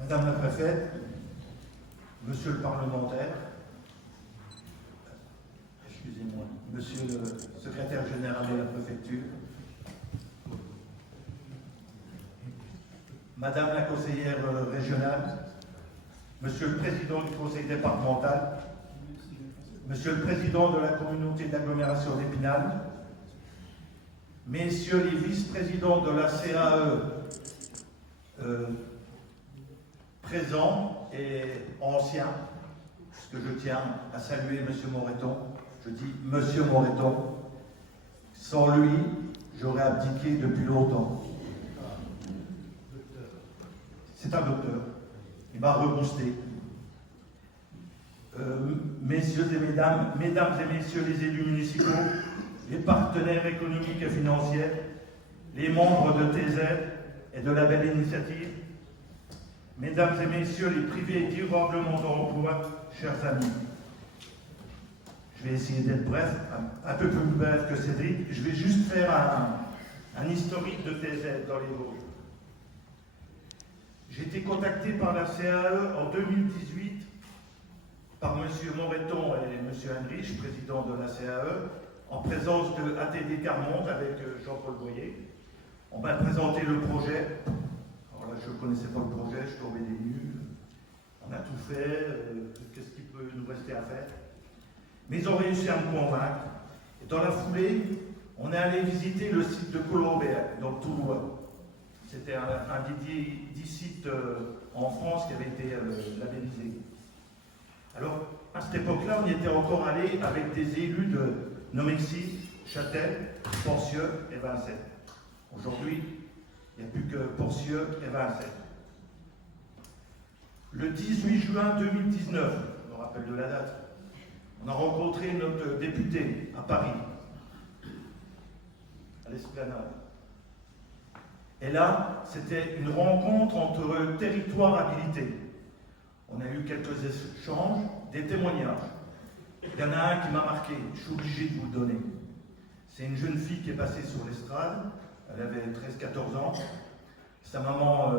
Madame la préfète, monsieur le parlementaire, excusez-moi, monsieur le secrétaire général de la préfecture, madame la conseillère régionale, monsieur le président du conseil départemental, monsieur le président de la communauté d'agglomération d'Épinal, messieurs les vice-présidents de la CAE présents et anciens, parce que je tiens à saluer monsieur Moreton, je dis monsieur Moreton, sans lui, j'aurais abdiqué depuis longtemps. C'est un docteur, il m'a reboosté. Messieurs et mesdames et messieurs les élus municipaux, les partenaires économiques et financiers, les membres de TZ et de la belle initiative, mesdames et messieurs les privés durablement d'emploi, chers amis. Je vais essayer d'être bref, un peu plus bref que Cédric. Je vais juste faire un historique de TZ dans les Vosges. J'ai été contacté par la CAE en 2018 par M. Moreton et M. Heinrich, président de la CAE, en présence de ATD Carmonde avec Jean-Paul Boyer. On m'a présenté le projet. Alors là, je ne connaissais pas le projet, je suis tombé des nues. On a tout fait, qu'est-ce qu'il peut nous rester à faire? Mais ils ont réussi à me convaincre. Et dans la foulée, on est allé visiter le site de Colombert, dans le Toulois. C'était un des 10 sites en France qui avait été labellisé. Alors, à cette époque-là, on y était encore allé avec des élus de Nomexy, Châtel, Porcieux et Vincennes. Aujourd'hui, il n'y a plus que Porcieux et Vincennes. Le 18 juin 2019, je me rappelle de la date, on a rencontré notre député à Paris, à l'Esplanade. Et là, c'était une rencontre entre territoires habilités. On a eu quelques échanges, des témoignages. Il y en a un qui m'a marqué, je suis obligé de vous le donner. C'est une jeune fille qui est passée sur l'estrade, elle avait 13-14 ans. Sa maman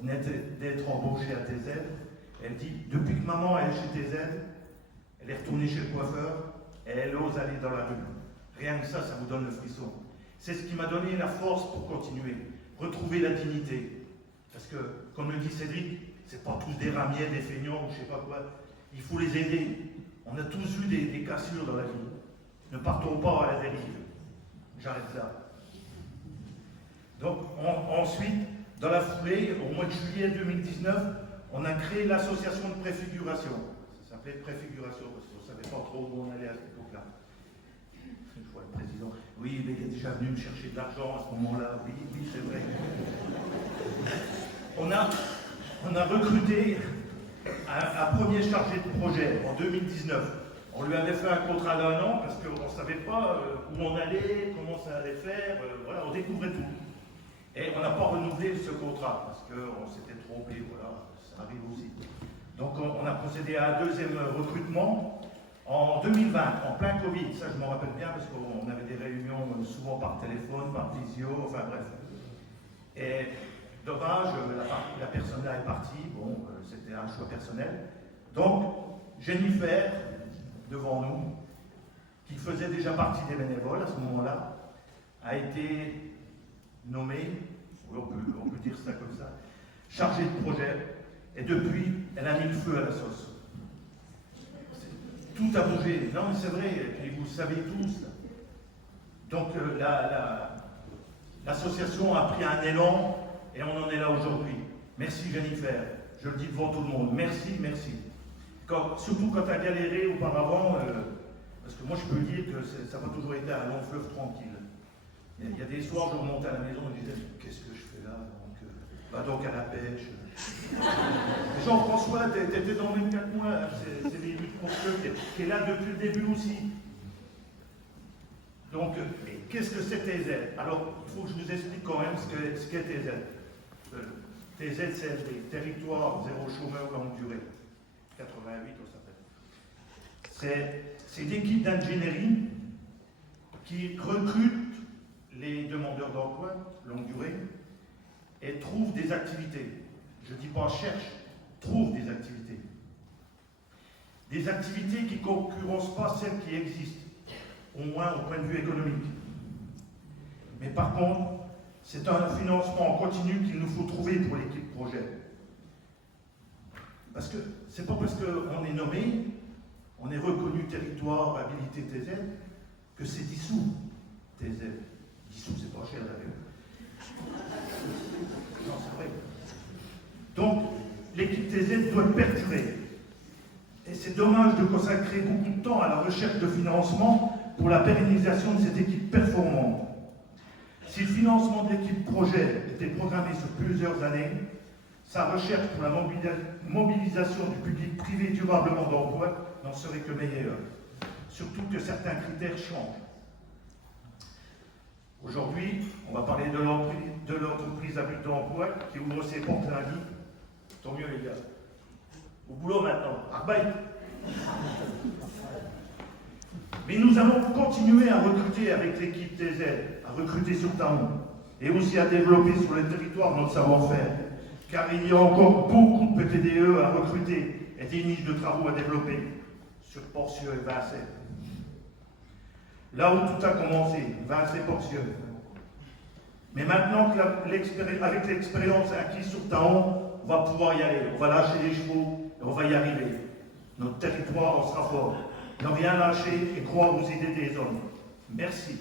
venait d'être embauchée à TZ. Elle dit, depuis que maman est chez TZ, elle est retournée chez le coiffeur et elle ose aller dans la rue. Rien que ça, ça vous donne le frisson. C'est ce qui m'a donné la force pour continuer, retrouver la dignité. Parce que, comme le dit Cédric, c'est pas tous des ramiers, des feignants ou je sais pas quoi. Il faut les aider. On a tous eu des cassures dans la vie. Ne partons pas à la dérive. J'arrête là. Donc, ensuite, dans la foulée, au mois de juillet 2019, on a créé l'association de préfiguration. Ça s'appelait préfiguration parce qu'on ne savait pas trop où on allait à cette époque-là. Je vois le président. Oui, mais il est déjà venu me chercher de l'argent à ce moment-là. Oui, c'est vrai. On a recruté un premier chargé de projet en 2019. On lui avait fait un contrat d'1 an parce qu'on ne savait pas où on allait, comment ça allait faire, voilà, on découvrait tout. Et on n'a pas renouvelé ce contrat parce qu'on s'était trompé, voilà, ça arrive aussi. Donc on a procédé à un deuxième recrutement en 2020, en plein Covid. Ça je m'en rappelle bien parce qu'on avait des réunions souvent par téléphone, par visio, enfin bref. Et dommage, la personne là est partie, bon, c'était un choix personnel. Donc, Jennifer, devant nous, qui faisait déjà partie des bénévoles à ce moment-là, a été nommée, on peut dire ça comme ça, chargée de projet, et depuis, elle a mis le feu à la sauce. Tout a bougé, non mais c'est vrai, et vous le savez tous. Donc, l'association a pris un élan, et on en est là aujourd'hui. Merci Jennifer, je le dis devant tout le monde. Merci, merci. Surtout quand tu as galéré auparavant, parce que moi je peux dire que ça n'a pas toujours été un long fleuve tranquille. Il y a des soirs, je remontais à la maison et je disais, qu'est-ce que je fais là? Donc à la pêche. Jean-François, tu étais dans le même cas que moi, c'est l'élu de Porcieux qui est là depuis le début aussi. Donc, qu'est-ce que c'est TZ? Alors, il faut que je vous explique quand même ce qu'est TZ. TZCLD, Territoire Zéro Chômeur Longue Durée. 88, on s'appelle. C'est une équipe d'ingénierie qui recrute les demandeurs d'emploi longue durée et trouve des activités. Je ne dis pas cherche, trouvent des activités. Des activités qui ne concurrencent pas celles qui existent, au moins au point de vue économique. Mais par contre, c'est un financement en continu qu'il nous faut trouver pour l'équipe projet. Parce que c'est pas parce qu'on est nommé, on est reconnu territoire habilité TZ, que c'est dissous, TZ. Dissous, c'est pas cher d'ailleurs. Non, c'est vrai. Donc, l'équipe TZ doit perdurer. Et c'est dommage de consacrer beaucoup de temps à la recherche de financement pour la pérennisation de cette équipe performante. Si le financement de l'équipe projet était programmé sur plusieurs années, sa recherche pour la mobilisation du public privé durablement d'emploi n'en serait que meilleure. Surtout que certains critères changent. Aujourd'hui, on va parler de l'entreprise à but d'emploi qui ouvre ses portes lundi. Tant mieux les gars. Au boulot maintenant. Arbeit. Mais nous allons continuer à recruter avec l'équipe TZ, à recruter sur Taon, et aussi à développer sur le territoire notre savoir-faire, car il y a encore beaucoup de PPDE à recruter et des niches de travaux à développer sur Portieux et Vincennes. Là où tout a commencé, Vincennes-Portieux. Mais maintenant, avec l'expérience acquise sur Taon, on va pouvoir y aller, on va lâcher les chevaux et on va y arriver. Notre territoire en sera fort. Ne rien lâcher et croire aux idées des hommes. Merci.